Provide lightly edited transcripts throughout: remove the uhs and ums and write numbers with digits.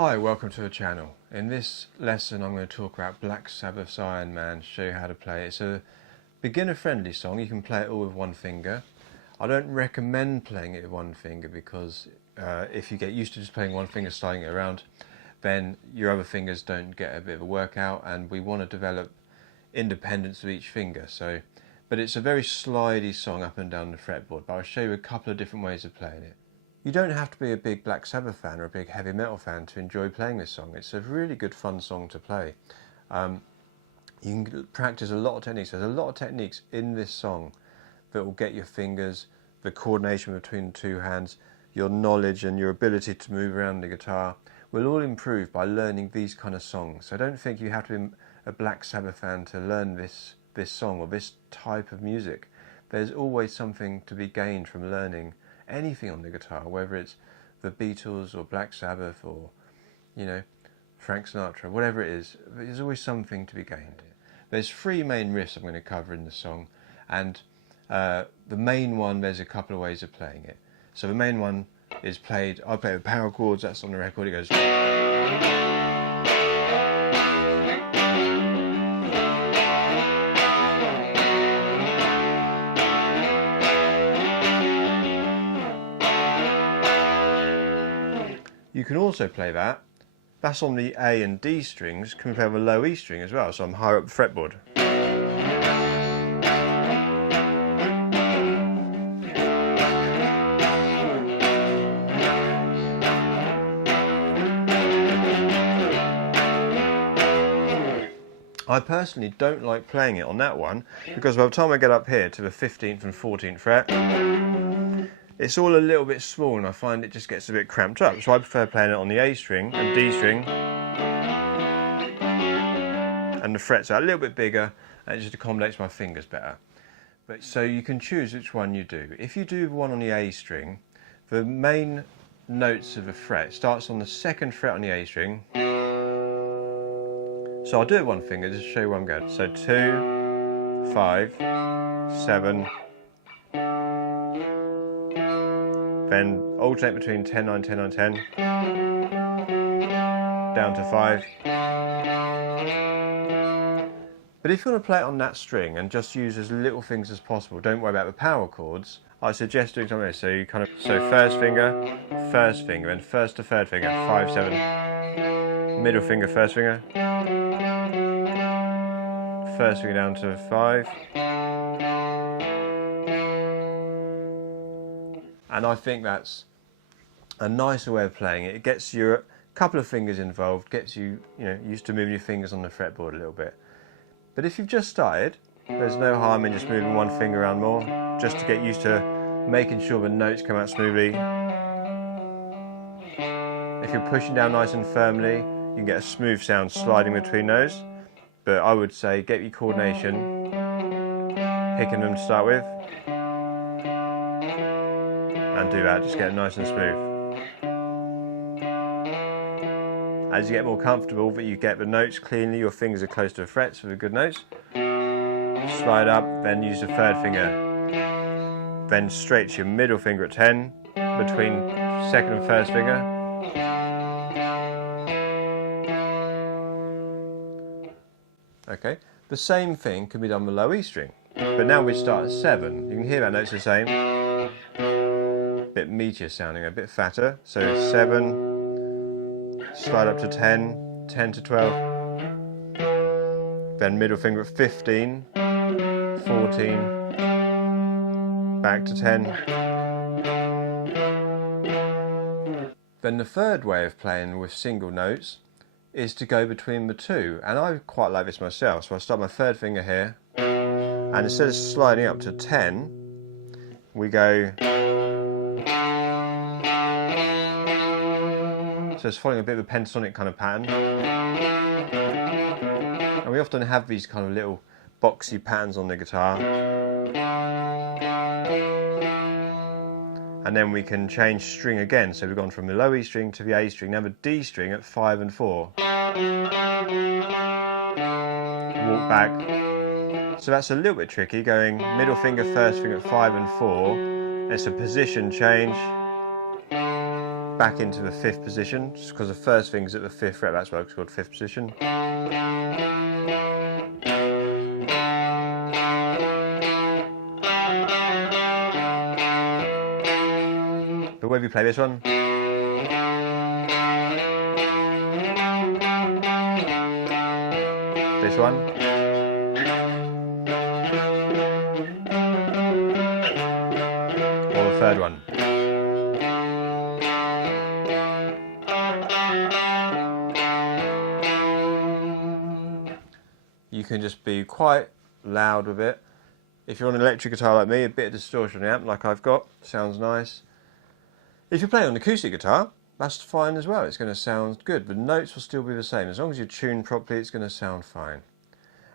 Hi, welcome to the channel. In this lesson I'm going to talk about Black Sabbath's Iron Man, show you how to play it. It's a beginner friendly song, you can play it all with one finger. I don't recommend playing it with one finger because if you get used to just playing one finger, sliding it around, then your other fingers don't get a bit of a workout, and we want to develop independence of each finger. But it's a very slidey song up and down the fretboard, but I'll show you a couple of different ways of playing it. You don't have to be a big Black Sabbath fan or a big heavy metal fan to enjoy playing this song. It's a really good fun song to play. You can practice a lot of techniques. There's a lot of techniques in this song that will get your fingers, the coordination between the two hands, your knowledge and your ability to move around the guitar will all improve by learning these kind of songs. So I don't think you have to be a Black Sabbath fan to learn this song or this type of music. There's always something to be gained from learning anything on the guitar, whether it's the Beatles or Black Sabbath or, you know, Frank Sinatra, whatever it is, there's always something to be gained. There's three main riffs I'm going to cover in the song, and the main one, there's a couple of ways of playing it. So the main one is played, I play with power chords, that's on the record, it goes. You can also play that. That's on the A and D strings. Can we play with a low E string as well? So I'm higher up the fretboard. I personally don't like playing it on that one because by the time I get up here to the 15th and 14th fret, it's all a little bit small and I find it just gets a bit cramped up. So I prefer playing it on the A string and D string, and the frets are a little bit bigger and it just accommodates my fingers better. So you can choose which one you do. If you do the one on the A string, the main notes of the fret starts on the 2nd fret on the A string. So I'll do it one finger just to show you where I'm going. So 2, 5, 7, then alternate between 10, 9, 10, 9, 10, down to 5. But if you want to play it on that string and just use as little things as possible, don't worry about the power chords, I suggest doing something like this. So you so first finger, then 1st to 3rd finger, 5, 7, middle finger, 1st finger, 1st finger down to 5. And I think that's a nicer way of playing it. It gets you a couple of fingers involved, gets you, used to moving your fingers on the fretboard a little bit. But if you've just started, there's no harm in just moving one finger around more, just to get used to making sure the notes come out smoothly. If you're pushing down nice and firmly, you can get a smooth sound sliding between those. But I would say get your coordination, picking them to start with, and do that, just get it nice and smooth. As you get more comfortable that you get the notes cleanly, your fingers are close to the frets for the good notes, slide up, then use the 3rd finger, then straight to your middle finger at 10, between 2nd and 1st finger, okay. The same thing can be done with low E string, but now we start at 7. You can hear that note's the same. Bit meatier sounding, a bit fatter. So 7, slide up to 10, 10 to 12, then middle finger at 15, 14, back to 10. Then the third way of playing with single notes is to go between the two, and I quite like this myself. So I start my 3rd finger here, and instead of sliding up to 10, we go. So it's following a bit of a pentatonic kind of pattern. And we often have these kind of little boxy patterns on the guitar. And then we can change string again. So we've gone from the low E string to the A string, now the D string at 5 and 4. Walk back. So that's a little bit tricky, going middle finger, 1st finger at 5 and 4. It's a position change. back into the 5th position, just because the first finger's at the 5th fret, that's why it's called 5th position. But whether you play this one, this one, or the 3rd one. You can just be quite loud with it. If you're on an electric guitar like me, a bit of distortion on the amp like I've got, sounds nice. If you're playing on an acoustic guitar, that's fine as well, it's going to sound good. The notes will still be the same. As long as you're tuned properly, it's going to sound fine.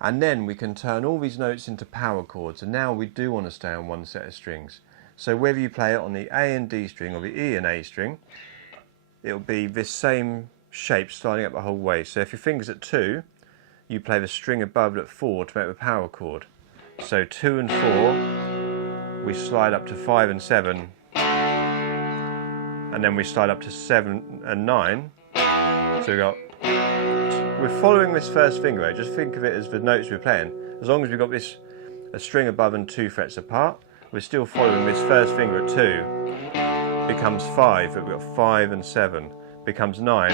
And then we can turn all these notes into power chords, and now we do want to stay on one set of strings. So whether you play it on the A and D string or the E and A string, it'll be this same shape sliding up the whole way. So if your finger's at 2, you play the string above at 4 to make the power chord. So 2 and 4, we slide up to 5 and 7, and then we slide up to 7 and 9. So we're following this first finger out. Just think of it as the notes we're playing. As long as we've got this a string above and 2 frets apart, we're still following this first finger at 2. Becomes 5, but we've got 5 and 7. Becomes 9.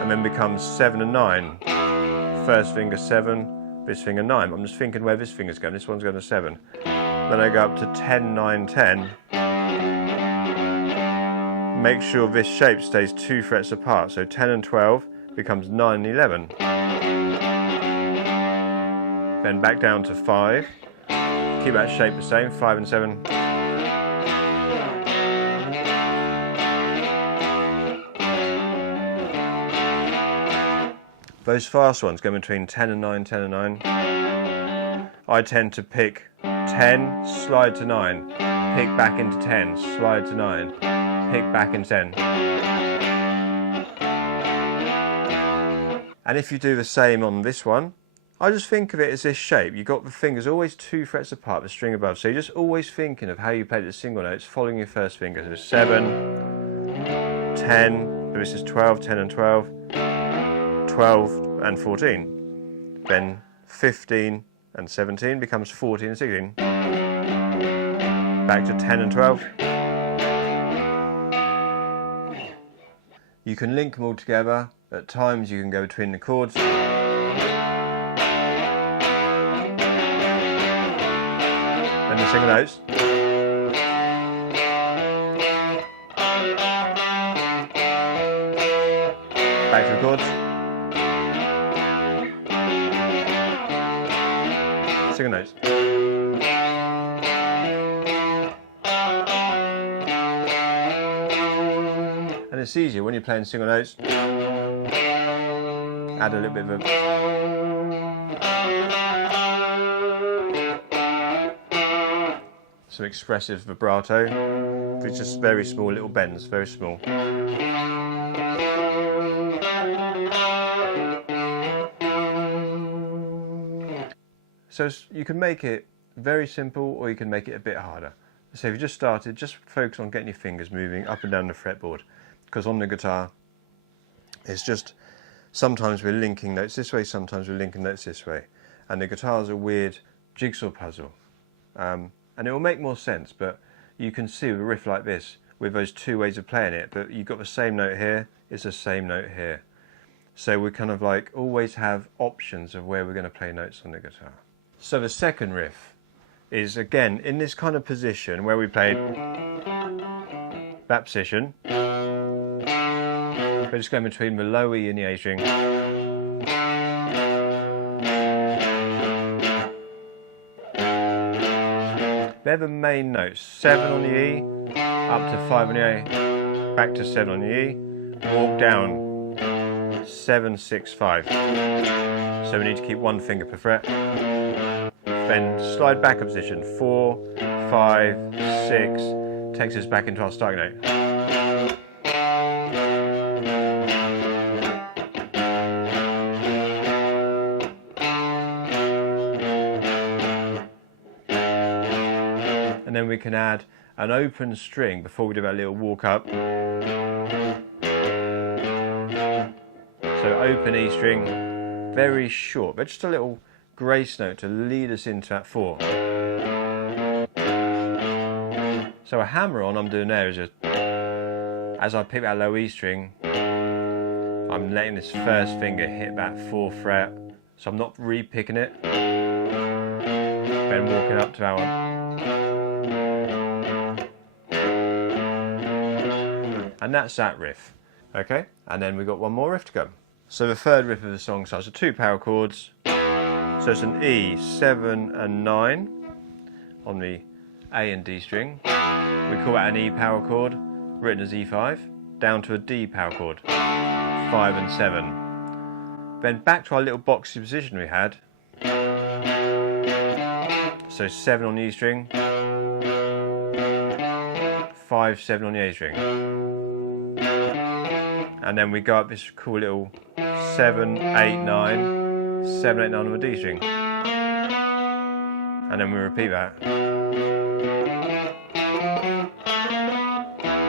And then becomes 7 and 9. First finger 7, this finger 9. I'm just thinking where this finger's going. This one's going to 7. Then I go up to 10, 9, 10. Make sure this shape stays 2 frets apart. So 10 and 12 becomes 9 and 11. Then back down to 5. Keep that shape the same, 5 and 7. Those fast ones go between 10 and 9, 10 and 9. I tend to pick 10, slide to 9, pick back into 10, slide to 9, pick back into 10. And if you do the same on this one, I just think of it as this shape. You've got the fingers always 2 frets apart, the string above. So you're just always thinking of how you play the single notes, following your first finger. So 7, 10, this is 12, 10 and 12, 12 and 14. Then 15 and 17 becomes 14 and 16. Back to 10 and 12. You can link them all together. At times you can go between the chords. Then the single notes. Back to the chords. Single notes. And it's easier when you're playing single notes. Add a little bit of some expressive vibrato. It's just very small little bends, very small. So you can make it very simple, or you can make it a bit harder. So if you just started, just focus on getting your fingers moving up and down the fretboard. Because on the guitar, it's just, sometimes we're linking notes this way, sometimes we're linking notes this way. And the guitar's a weird jigsaw puzzle. And it will make more sense, but you can see with a riff like this, with those 2 ways of playing it, but you've got the same note here, it's the same note here. So we kind of like always have options of where we're going to play notes on the guitar. So the second riff is again in this kind of position where we played that position. We're just going between the low E and the A string. They're the main notes. 7 on the E, up to 5 on the A, back to 7 on the E, walk down 7, 6, 5. So we need to keep 1 finger per fret. Then slide back a position, 4, 5, 6, takes us back into our starting note. and then we can add an open string before we do our little walk up. So open E string, very short, but just a little grace note to lead us into that 4. So a hammer on I'm doing there is just, as I pick that low E string, I'm letting this first finger hit that 4th fret, so I'm not re-picking it, then walking up to that one. And that's that riff. Okay, and then we've got one more riff to go. So the third riff of the song starts with 2 power chords. So it's an E, 7 and 9 on the A and D string. We call that an E power chord, written as E5, down to a D power chord, 5 and 7. Then back to our little boxy position we had. So 7 on the E string, 5, 7 on the A string. And then we go up this cool little 7, 8, 9, 7, 8, 9 on the D string. And then we repeat that.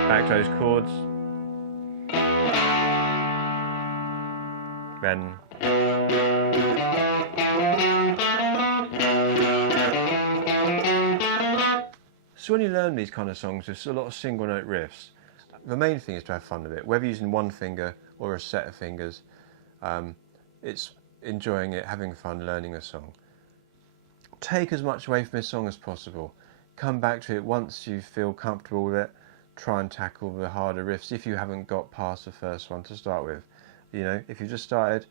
Back to those chords. Then so when you learn these kind of songs, there's a lot of single note riffs. The main thing is to have fun with it, whether using one finger or a set of fingers. It's enjoying it, having fun, learning a song. Take as much away from this song as possible. Come back to it once you feel comfortable with it. Try and tackle the harder riffs if you haven't got past the first one to start with. You know, if you've just started,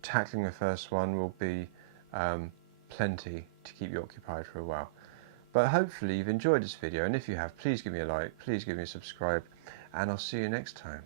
tackling the first one will be plenty to keep you occupied for a while. But hopefully you've enjoyed this video, and if you have, please give me a like, please give me a subscribe, and I'll see you next time.